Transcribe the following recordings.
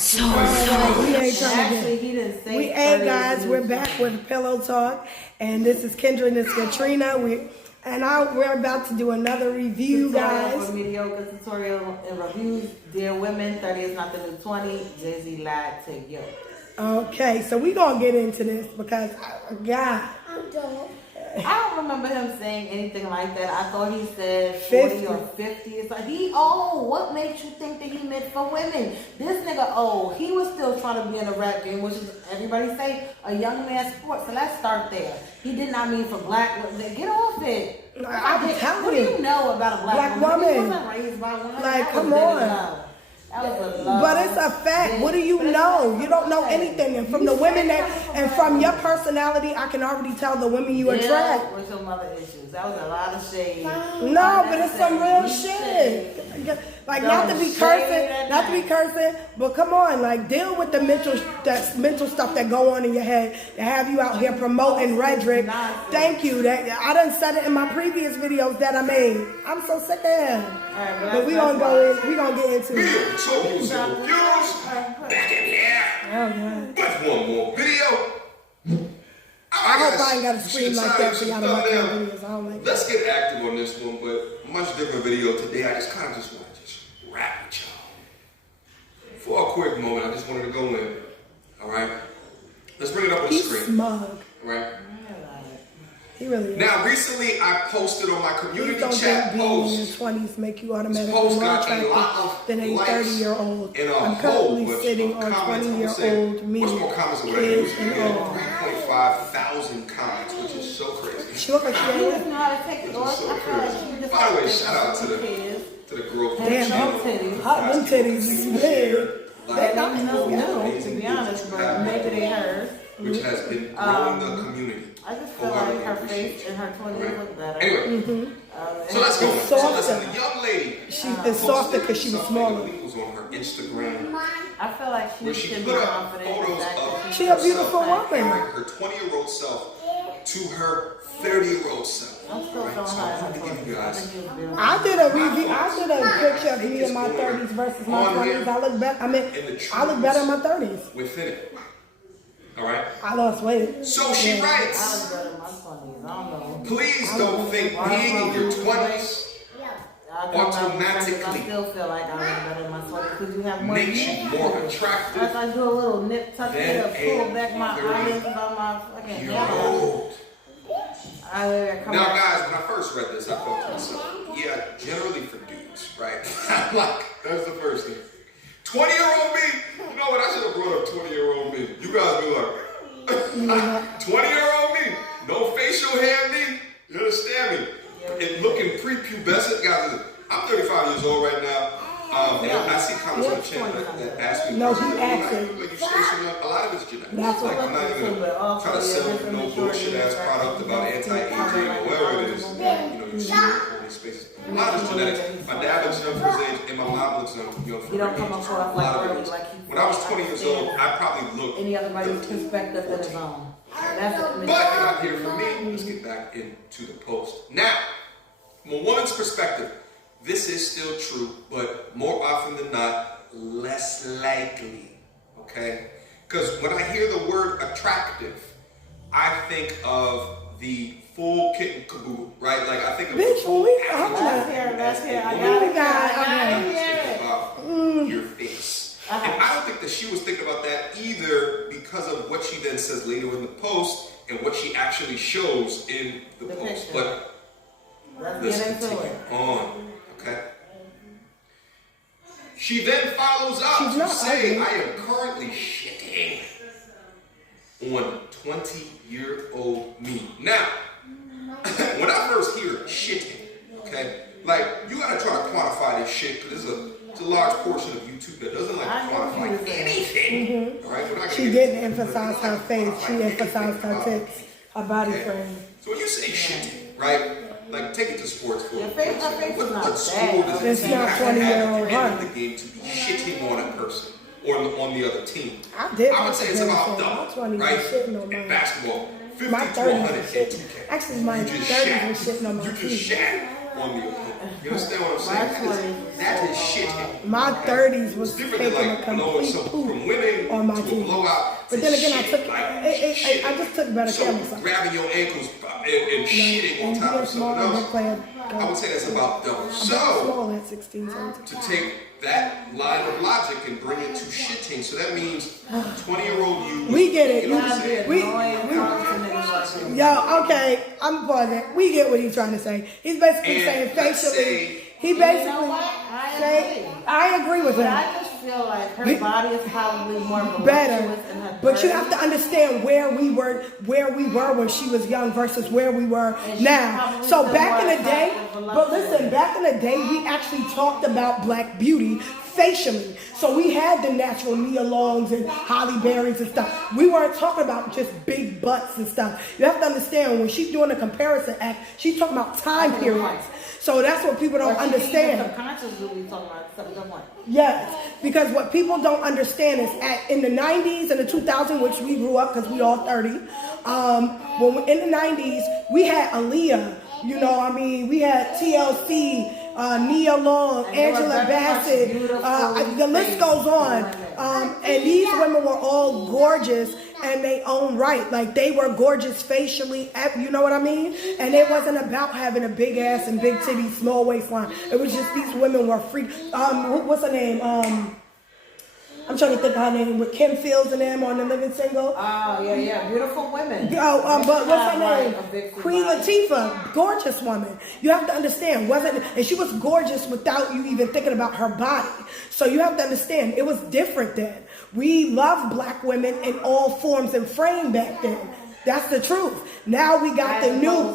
We ain't trying to he didn't say. We ain't, guys. We're back with Pillow Talk, and this is Kendra and this is Katrina. We're about to do another review, guys. For mediocre tutorial and reviews, dear women, 30 is not the new 20. Jay-Z lied to you. Okay, so we're gonna get into this because, God, I don't remember him saying anything like that. I thought he said 40 or 50. It's like, he old. What makes you think that he meant for women? This nigga old. He was still trying to be in a rap game, which is, everybody say, a young man's sport. So let's start there. He did not mean for black women. Get off it. I'm telling what do you know about a black woman? He wasn't raised by one. Like, come on. But it's a fact. What do you know? You don't know anything. And from the women that, and from your personality, I can already tell the women you attract. With your mother issues. That was a lot of shade. No, but it's some real shit. Like, not to be cursing, but come on, like, deal with the mental stuff that go on in your head to have you out here promoting rhetoric. Thank you. I done said it in my previous videos that I made. I'm so sick of him. But we gonna get into it. So back in here. Oh, God. That's one more video. I hope I ain't got to scream like that for y'all to watch my videos. I don't like that. Let's get active on this one, but much different video today. I just want to rap with y'all. For a quick moment, I just wanted to go in. Alright? Let's bring it up on the screen. He's smug. Alright? He really is. Now, recently, I posted on my community chat post. Being in your 20s make you automatically more attractive than a 30-year-old. I'm currently sitting on 20-year-old me. What's more comments than kids and all. 3,500 comments, which is so crazy. She look like she ain't. So crazy. By the way, shout out to the girl. Damn, them titties is big. They're not new, to be honest, but maybe they heard. Which has been growing the community. I just feel like her face in her 20s look better. Anyway, so let's go. So listen, the young lady. She is softer because she was smaller. It was on her Instagram. I feel like she put up photos of she a beautiful woman. Her 20-year-old self to her 30-year-old self. I'm still feeling her. I did a review. I did a picture of me in my 30s versus my 20s. I look better. I look better in my 30s. Within it. Alright? I lost weight. So she writes, please don't think being in your 20s automatically I still feel like I'm better in my 20s because you have more makes you more attractive. As I do a little nip tuck here to pull back my eyelids on my fucking hair. Now, guys, when I first read this, I thought to myself, yeah, generally for dudes, right? Like, that's the first thing. 20-year-old me, you know what? I should have brought up 20-year-old me. You guys be like, 20-year-old me, no facial hair me. You understand me? And looking prepubescent, guys. I'm 35 years old right now. And I see comments on the channel that ask me, no, he acted. Like you say so young. A lot of it's genetic. That's like, I'm not even trying to sell no bullshit ass product about anti-aging or whatever it is. You know, you see it in these spaces. A lot of it's genetic. My dad looks young for his age, and my mom looks young for her age. When I was 20 years old, I probably looked any other body's perspective than his own. But you're not here for me. Let's get back into the post. Now, from a woman's perspective, this is still true, but more often than not, less likely, okay? Because when I hear the word attractive, I think of the full kit and caboodle, right? Like, I think of bitch, the full that's here. I got it. Your face. And I don't think that she was thinking about that either because of what she then says later in the post and what she actually shows in the post. Picture. But listen, take it on. Okay. She then follows up to say, I am currently shitting on 20-year-old me. Now, when I first hear shitting, okay, like, you gotta try to quantify this shit because it's a large portion of YouTube that doesn't like quantify anything. All right? She didn't emphasize her face. She emphasized her tits, her body frame. So when you say shitting, right? Like, take it to sports for What school does it it's not 20-year-old at the game to be shitting on a person or on the other team? I would say it's about double, right? In basketball, 50 to 100 in 2K. Actually, my 30s was shitting on my team. You just shat. on the opponent. You understand what I'm saying? That is shitting. My 30s was different taking than a like blowing complete some poop from women on my to a team. blowout. But then again, I just took better so care of myself. grabbing your ankles and shitting on top of something else. I would say that's about double. So small at 16, 17. to take that line of logic and bring it to shitting, so that means 20-year-old you. We get it. You know what I'm saying? Yo, okay, I'm pausing. We get what he's trying to say. He's basically saying facially. He basically I agree with him. I just feel like her body is probably more better. in her But you have to understand where we were when she was young versus where we were now. So back in the day, but listen, back in the day, we actually talked about black beauty facially. So we had the natural Nia Longs and Holly Berries and stuff. We weren't talking about just big butts and stuff. You have to understand when she's doing a comparison act, she's talking about time periods. So that's what people don't understand. Subconsciously talking about something. Yes, because what people don't understand is in the 90s and the 2000s, which we grew up because we all 30. In the 90s, we had Aaliyah. You know, I mean, we had TLC. Nia Long, Angela Bassett, the list goes on. And these women were all gorgeous in their own right. Like, they were gorgeous facially, you know what I mean? And it wasn't about having a big ass and big titties, small waistline. It was just these women were freak. What's her name? I'm trying to think of her name, with Kim Fields and them on The Living Single. Oh, yeah, beautiful women. But what's her name? Queen Latifah, gorgeous woman. You have to understand, and she was gorgeous without you even thinking about her body. So you have to understand, it was different then. We loved black women in all forms and frame back then. That's the truth. Now we got the new,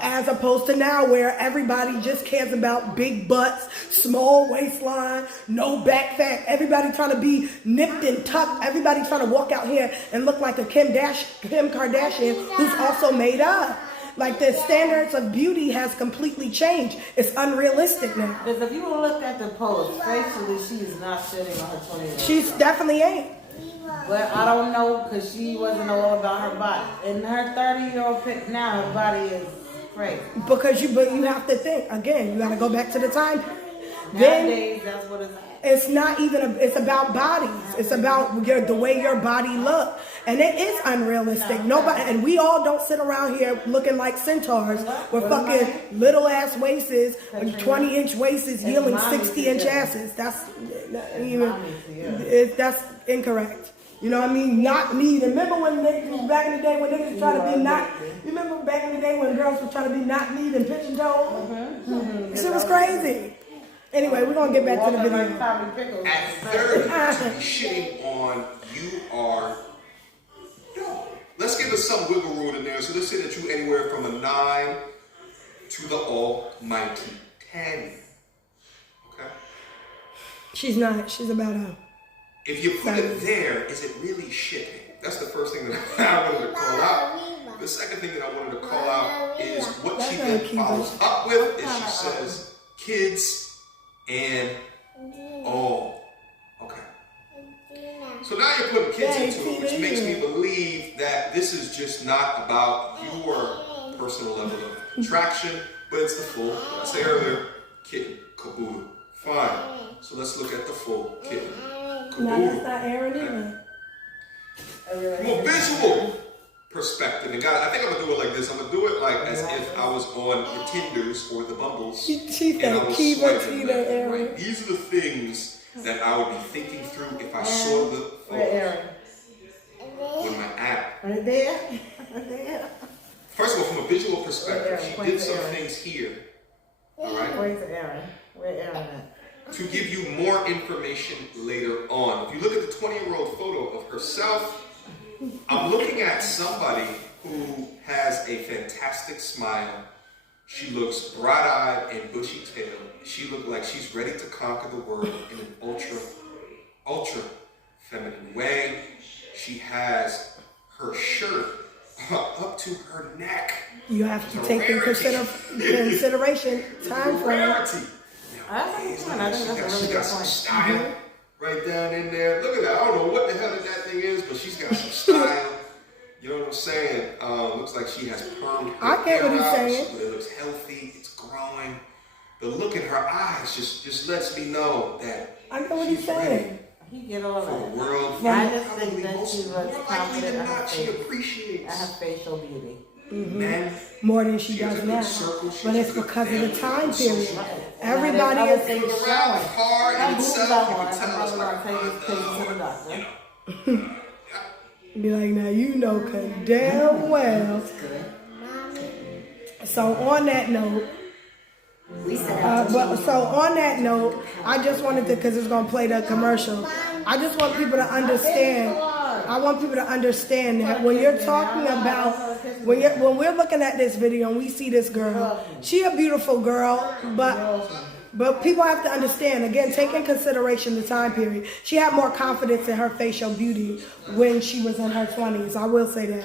as opposed to now where everybody just cares about big butts, small waistline, no back fat. Everybody trying to be nipped and tucked. Everybody trying to walk out here and look like a Kim Kardashian who's also made up. Like, the standards of beauty has completely changed. It's unrealistic now. Because if you look at the post, facially she is not sitting on her 20-year-old. She definitely ain't. But I don't know, because she wasn't all about her body. In her 30-year-old pic now, her body is crazy. But you have to think, again, you got to go back to the time period. Nowadays, that's what it's like. It's not even, it's about bodies. It's about the way your body looks. And it is unrealistic. Nobody, and we all don't sit around here looking like centaurs with fucking little ass waists, 20-inch waists yielding 60-inch asses. That's incorrect. You know what I mean? Not me. Remember when niggas, back in the day when niggas try to be not, you remember back in the day when girls were trying to be not me and pigeon toe? Shit was crazy. Anyway, we're going to get back to the video. At 30, to be shitting on, you are dumb. Let's give us some wiggle room in there. So let's say that you anywhere from a 9 to the almighty 10. Okay? She's not. She's about a... If you put it there, is it really shitting? That's the first thing that I wanted to call out. The second thing that I wanted to call out is what she then follows up with is she says, kids and okay. So now you're putting kids into it, which makes me believe that this is just not about your personal level of attraction, but it's the full, like I said earlier, kitten, caboodle. Fine. So let's look at the full kitten, caboodle. No, that's not Aaron either. From a visual perspective, and guys, I think I'm gonna do it like this. I'm gonna do it like as if I was on the Tinders or the Bumbles. She said Kiva, Tina, Aaron. Right? These are the things that I would be thinking through if I saw the photos with my app. Right there. First of all, from a visual perspective, she did some things here. All right. Where's Aaron? Where Aaron at? To give you more information later on. If you look at the 20-year-old photo of herself, I'm looking at somebody who has a fantastic smile. She looks bright-eyed and bushy-tailed. She looks like she's ready to conquer the world in an ultra feminine way. She has her shirt up to her neck. You have to take in consideration time frame. She got some style right down in there. Look at that. I don't know what the hell that thing is, but she's got some style. You know what I'm saying? Looks like she has permed her I get what he's hair out, saying. but it looks healthy. It's growing. The look in her eyes just lets me know that I know what he's saying. He get all for the that. world. I just think that she was More likely confident than in her not, she face. appreciates I have facial beauty. men. More than she She has does a good now. circle. She But has it's a good because of the family, time social period. life. Everybody Now, is there's other things Around the showing. car in That boobs itself, I you can want. tell I'm it's probably like, gonna take this patient to the doctor. be like, now you know, cause damn well. So on that note, I just wanted to, because it's gonna play the commercial. I just want people to understand. I want people to understand that when you're talking about when we're looking at this video and we see this girl, she a beautiful girl, but people have to understand, again, take in consideration the time period. She had more confidence in her facial beauty when she was in her 20s. I will say that.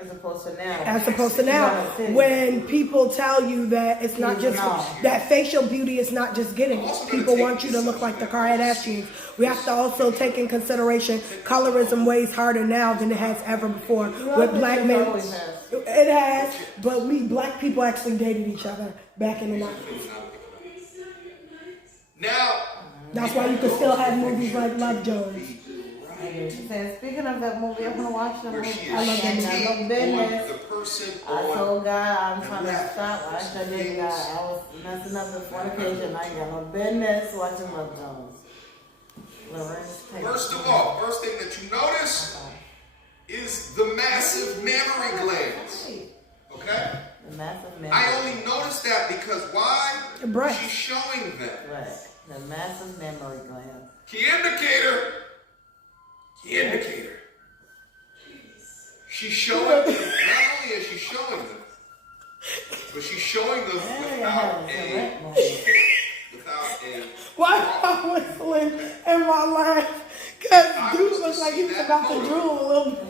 As opposed to now. As opposed to now, when people tell you that it's not just, that facial beauty is not just getting it. People want you to look like the Kardashians. We have to also take in consideration colorism weighs harder now than it has ever before. With black men, it has, but we black people actually dated each other back in the 90s. Now, That's why you can still have movies like Love Jones. Speaking of that movie, I'm gonna watch the where movie. she I love that is movie. cheating No business. on the person I on told God I'm trying to left. stop. I said, "Nigga, God, I was messing up the fornication. I ain't got no business watching Love Jones." First of all, first thing that you notice is the massive mammary glands. Okay? The massive memory. I only noticed that because why? The breast. She's showing them. Right. The massive memory gland. Key indicator. Key indicator. She's showing them. Not only is she showing them, but she's showing them without a. Why am I whistling in my life? Because dude looks like he's about to drool a little bit.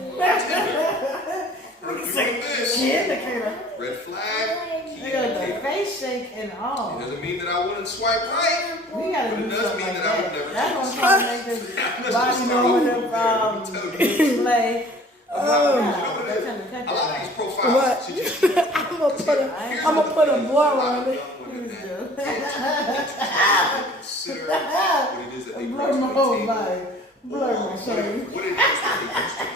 Doing this. Indicator. Red flag. Key Look at the indicator. face shake and all. It doesn't mean that I wouldn't swipe right. We gotta But do it does something mean like that I would that. never That's take what I'm a trying to make this body display. A lot of these profiles What? suggest I'm gonna put a blur on it. consider what it is that they Blur bring to my the whole table. body. Blur my shade. What it is that they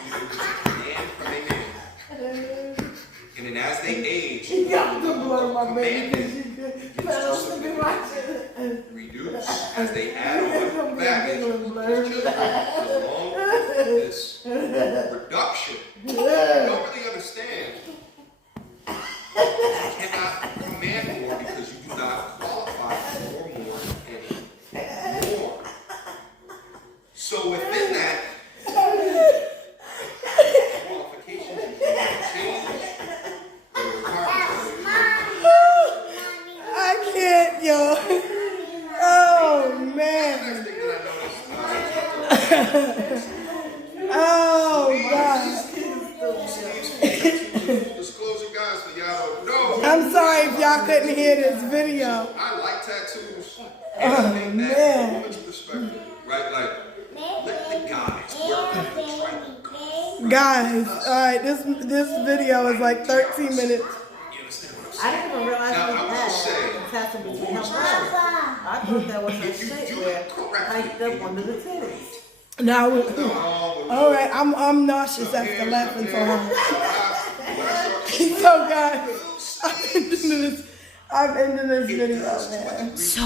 used to demand from a man. And then as they age, You got to blur my baby commanded because you good. Fellas to be watching. reduce as they add on baggage to these children along with this reduction. You don't really understand. You cannot command more because you do not qualify for more anymore. So within that, qualifications change. The requirements I can't, yo. Oh, man. next thing that I noticed, Oh, God. disclosure, guys, but y'all don't know. I'm sorry if y'all couldn't hear this video. I like tattoos. Oh, Anything that man. from a woman's perspective, right? Like, let the guys work on the tribal. Guys, all right, this video is like 13 minutes. You understand what I'm I saying? didn't even realize Now, it I will was say, that. It's happened between her woman's breasts. I thought that was her If you shape do where it correctly, hiked up under the titties. Now, no, all right, I'm nauseous after laughing so hard. So, guys, I'm ending this video, man. So.